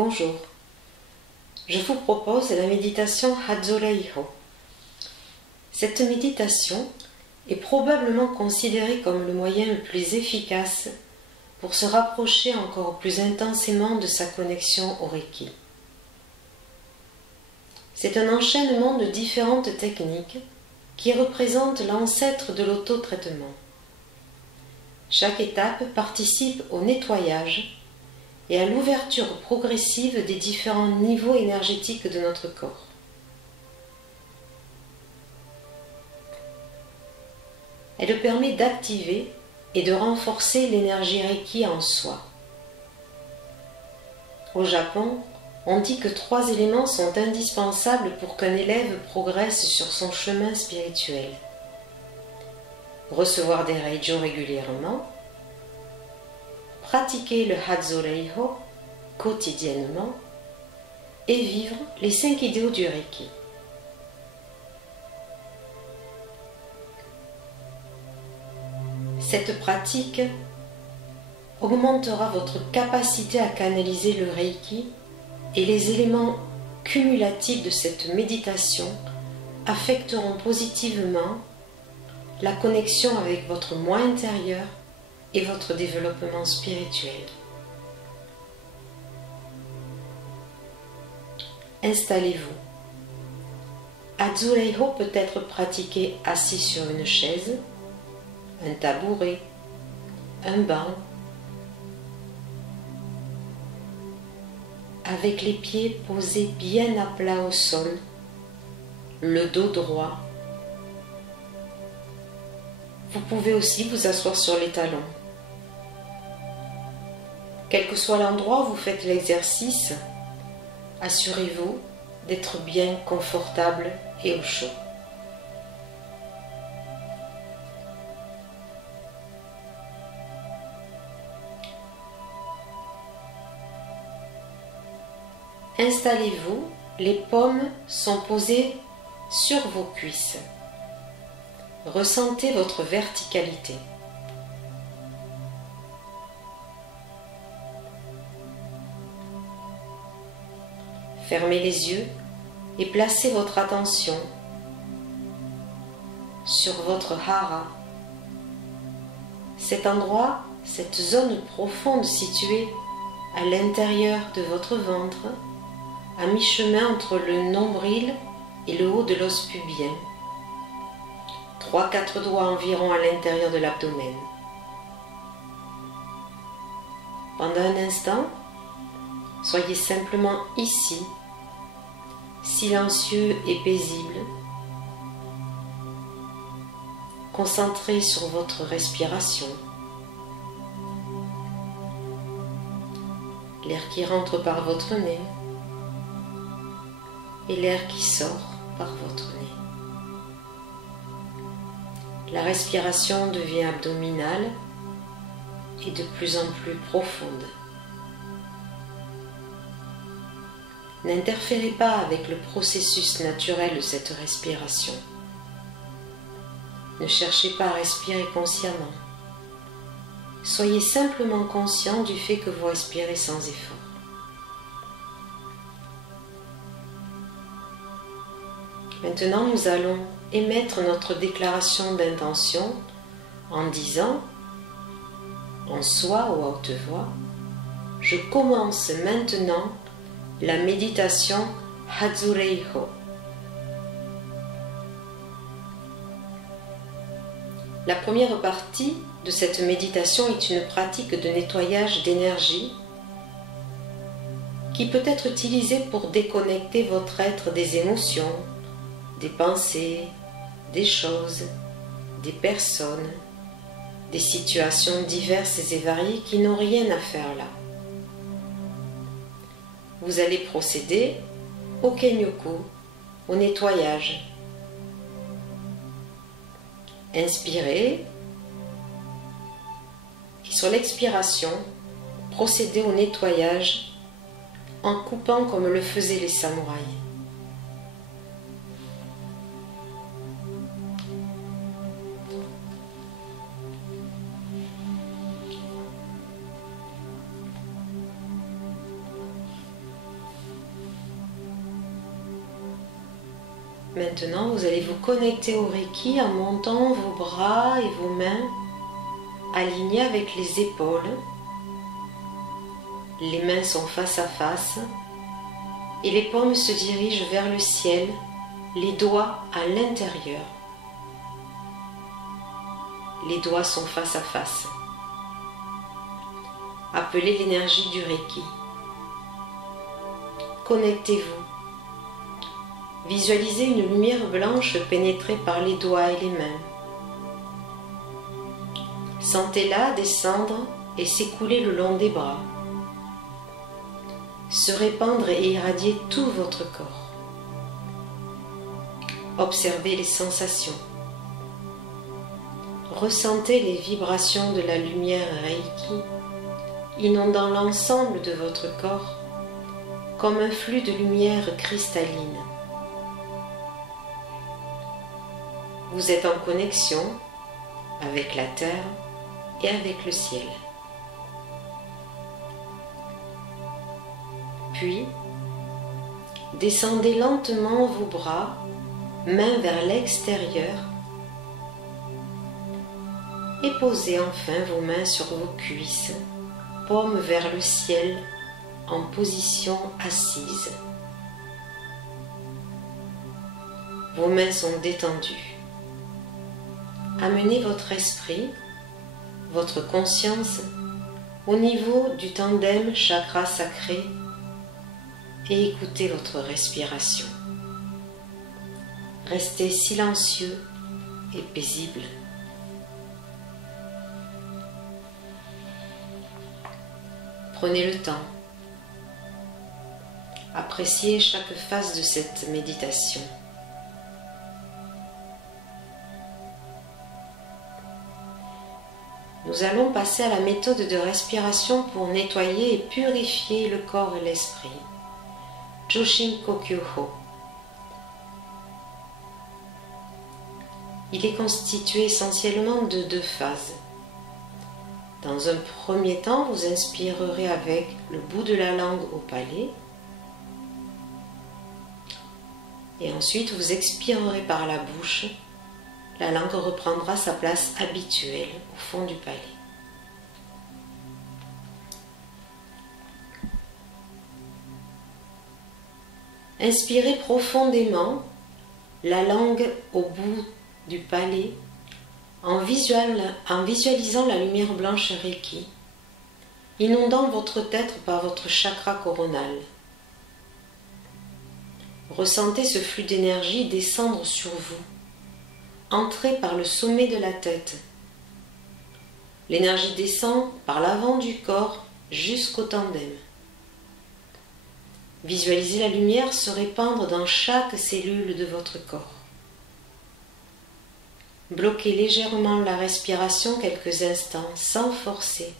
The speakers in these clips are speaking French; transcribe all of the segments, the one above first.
Bonjour, je vous propose la méditation Hatsureiho. Cette méditation est probablement considérée comme le moyen le plus efficace pour se rapprocher encore plus intensément de sa connexion au Reiki. C'est un enchaînement de différentes techniques qui représentent l'ancêtre de l'auto-traitement. Chaque étape participe au nettoyage et à l'ouverture progressive des différents niveaux énergétiques de notre corps. Elle permet d'activer et de renforcer l'énergie Reiki en soi. Au Japon, on dit que 3 éléments sont indispensables pour qu'un élève progresse sur son chemin spirituel. Recevoir des Reijo régulièrement, pratiquer le Hatsureiho quotidiennement et vivre les 5 idéaux du Reiki. Cette pratique augmentera votre capacité à canaliser le Reiki et les éléments cumulatifs de cette méditation affecteront positivement la connexion avec votre moi intérieur et votre développement spirituel. Installez-vous. Hatsureiho peut être pratiqué assis sur une chaise, un tabouret, un banc, avec les pieds posés bien à plat au sol, le dos droit. Vous pouvez aussi vous asseoir sur les talons. Quel que soit l'endroit où vous faites l'exercice, assurez-vous d'être bien confortable et au chaud. Installez-vous, les paumes sont posées sur vos cuisses. Ressentez votre verticalité. Fermez les yeux et placez votre attention sur votre hara. Cet endroit, cette zone profonde située à l'intérieur de votre ventre, à mi-chemin entre le nombril et le haut de l'os pubien. 3-4 doigts environ à l'intérieur de l'abdomen. Pendant un instant, soyez simplement ici, silencieux et paisible, concentré sur votre respiration, l'air qui rentre par votre nez et l'air qui sort par votre nez. La respiration devient abdominale et de plus en plus profonde. N'interférez pas avec le processus naturel de cette respiration. Ne cherchez pas à respirer consciemment. Soyez simplement conscient du fait que vous respirez sans effort. Maintenant, nous allons émettre notre déclaration d'intention en disant, en soi ou à haute voix, « Je commence maintenant la méditation Hatsureiho ». La première partie de cette méditation est une pratique de nettoyage d'énergie qui peut être utilisée pour déconnecter votre être des émotions, des pensées, des choses, des personnes, des situations diverses et variées qui n'ont rien à faire là. Vous allez procéder au Kenyoku, au nettoyage. Inspirez et sur l'expiration, procédez au nettoyage en coupant comme le faisaient les samouraïs. Maintenant, vous allez vous connecter au Reiki en montant vos bras et vos mains alignés avec les épaules. Les mains sont face à face et les paumes se dirigent vers le ciel, les doigts à l'intérieur. Les doigts sont face à face. Appelez l'énergie du Reiki. Connectez-vous. Visualisez une lumière blanche pénétrer par les doigts et les mains. Sentez-la descendre et s'écouler le long des bras, se répandre et irradier tout votre corps. Observez les sensations. Ressentez les vibrations de la lumière Reiki inondant l'ensemble de votre corps comme un flux de lumière cristalline. Vous êtes en connexion avec la terre et avec le ciel. Puis, descendez lentement vos bras, mains vers l'extérieur, et posez enfin vos mains sur vos cuisses, paumes vers le ciel, en position assise. Vos mains sont détendues. Amenez votre esprit, votre conscience au niveau du tandem chakra sacré et écoutez votre respiration. Restez silencieux et paisible. Prenez le temps. Appréciez chaque phase de cette méditation. Nous allons passer à la méthode de respiration pour nettoyer et purifier le corps et l'esprit. Joshin Kokyu-ho. Il est constitué essentiellement de 2 phases. Dans un premier temps, vous inspirerez avec le bout de la langue au palais. Et ensuite, vous expirerez par la bouche. La langue reprendra sa place habituelle au fond du palais. Inspirez profondément, la langue au bout du palais, en visualisant la lumière blanche Reiki, inondant votre tête par votre chakra coronal. Ressentez ce flux d'énergie descendre sur vous. Entrez par le sommet de la tête. L'énergie descend par l'avant du corps jusqu'au tandem. Visualisez la lumière se répandre dans chaque cellule de votre corps. Bloquez légèrement la respiration quelques instants sans forcer.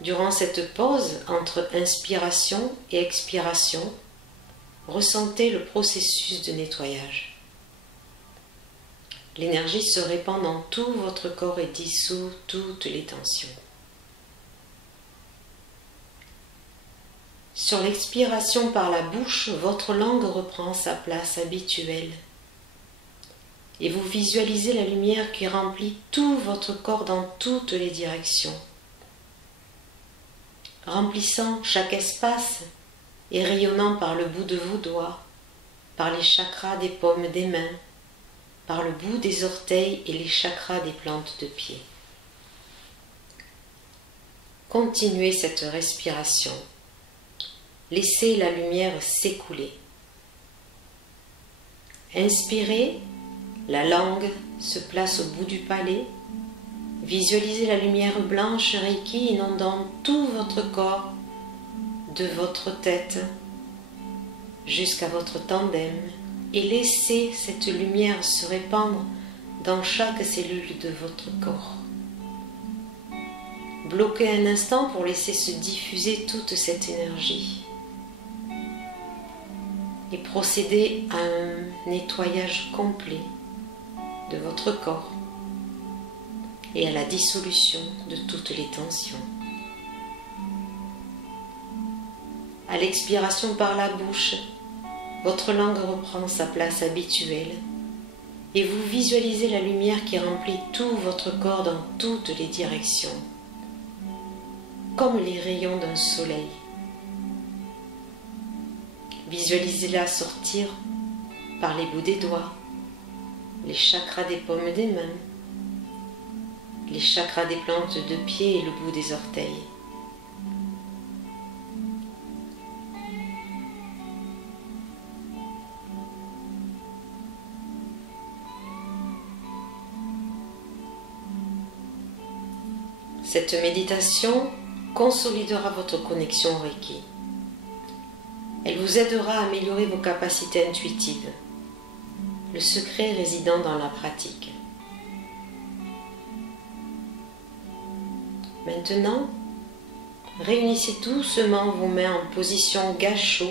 Durant cette pause entre inspiration et expiration, ressentez le processus de nettoyage. L'énergie se répand dans tout votre corps et dissout toutes les tensions. Sur l'expiration par la bouche, votre langue reprend sa place habituelle. Et vous visualisez la lumière qui remplit tout votre corps dans toutes les directions, remplissant chaque espace et rayonnant par le bout de vos doigts, par les chakras des paumes des mains, par le bout des orteils et les chakras des plantes de pied. Continuez cette respiration. Laissez la lumière s'écouler. Inspirez, la langue se place au bout du palais. Visualisez la lumière blanche Reiki inondant tout votre corps, de votre tête jusqu'à votre tandem, et laissez cette lumière se répandre dans chaque cellule de votre corps. Bloquez un instant pour laisser se diffuser toute cette énergie et procédez à un nettoyage complet de votre corps et à la dissolution de toutes les tensions. À l'expiration par la bouche, votre langue reprend sa place habituelle et vous visualisez la lumière qui remplit tout votre corps dans toutes les directions, comme les rayons d'un soleil. Visualisez-la sortir par les bouts des doigts, les chakras des paumes des mains, les chakras des plantes de pied et le bout des orteils. Cette méditation consolidera votre connexion au Reiki. Elle vous aidera à améliorer vos capacités intuitives, le secret résidant dans la pratique. Maintenant, réunissez doucement vos mains en position gacho,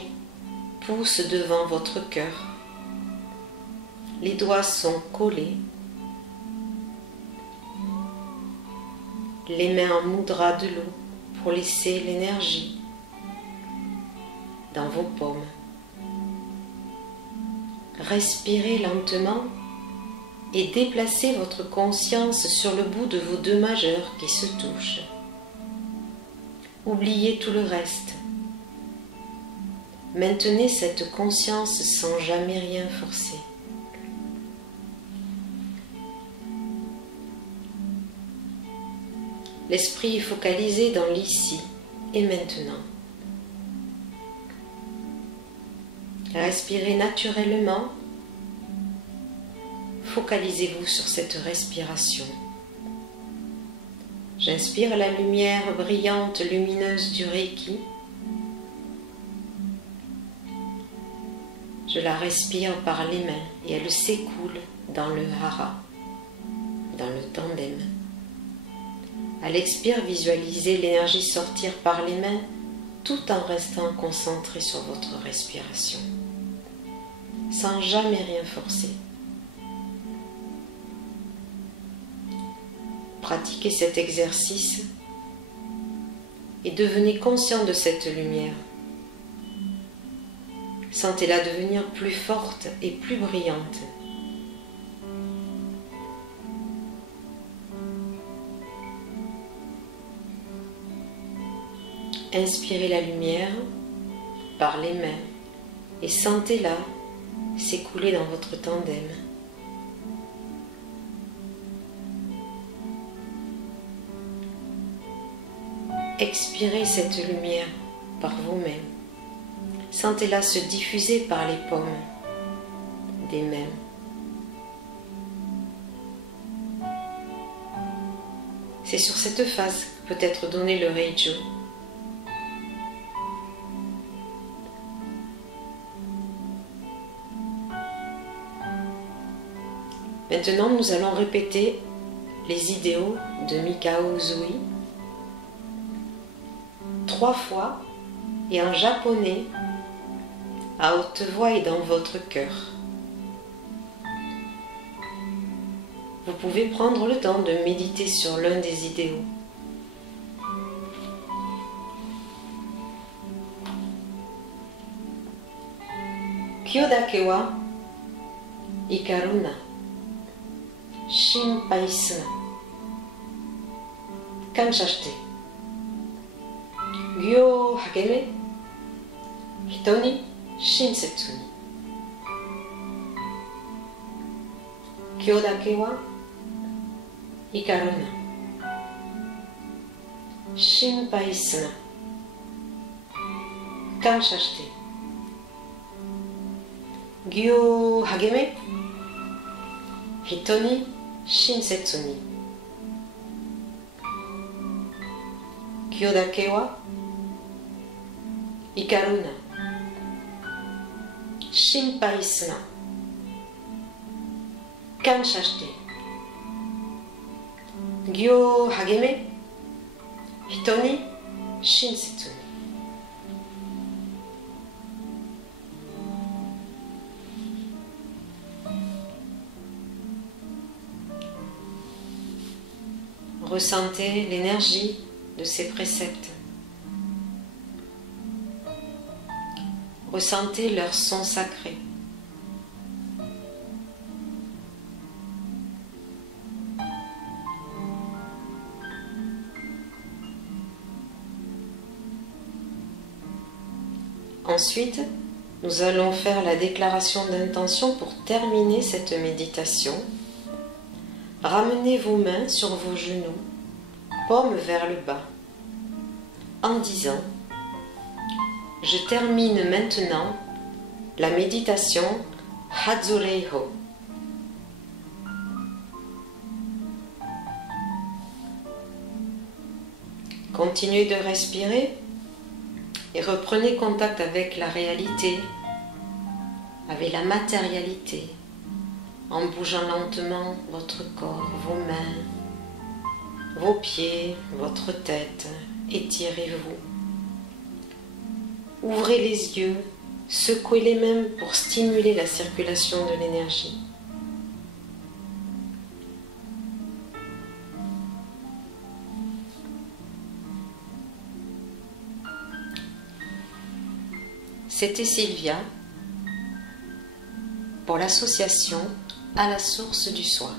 pouce devant votre cœur. Les doigts sont collés. Les mains en mudra de l'eau pour laisser l'énergie dans vos paumes. Respirez lentement et déplacez votre conscience sur le bout de vos deux majeurs qui se touchent. Oubliez tout le reste. Maintenez cette conscience sans jamais rien forcer. L'esprit est focalisé dans l'ici et maintenant. Respirez naturellement. Focalisez-vous sur cette respiration. J'inspire la lumière brillante, lumineuse du Reiki. Je la respire par les mains et elle s'écoule dans le hara, dans le tandem. À l'expire, visualisez l'énergie sortir par les mains tout en restant concentré sur votre respiration, sans jamais rien forcer. Pratiquez cet exercice et devenez conscient de cette lumière. Sentez-la devenir plus forte et plus brillante. Inspirez la lumière par les mains et sentez-la s'écouler dans votre tandem. Expirez cette lumière par vos mains. Sentez-la se diffuser par les paumes des mains. C'est sur cette phase que peut être donné le Reijo. Maintenant, nous allons répéter les idéaux de Mikao Usui 3 fois et en japonais à haute voix et dans votre cœur. Vous pouvez prendre le temps de méditer sur l'un des idéaux. Kyodake wa ikaruna, shinpai suna, kansha shite, gyo o hageme, hito ni shinsetsu ni. Kyodake wa ikaruna, shinpai suna, kansha shite, gyo o hageme, hito ni shinsetsu ni. Kyo dake wa ikaruna, shinpai suna, kansha shite, gyo o hageme, hito ni shinsetsu ni. Ressentez l'énergie de ces préceptes. Ressentez leur son sacré. Ensuite, nous allons faire la déclaration d'intention pour terminer cette méditation. Ramenez vos mains sur vos genoux, paumes vers le bas, en disant « Je termine maintenant la méditation Hatsureiho ». Continuez de respirer et reprenez contact avec la réalité, avec la matérialité, en bougeant lentement votre corps, vos mains, vos pieds, votre tête. Étirez-vous. Ouvrez les yeux, secouez les mains pour stimuler la circulation de l'énergie. C'était Sylvia pour l'association à la source du soi.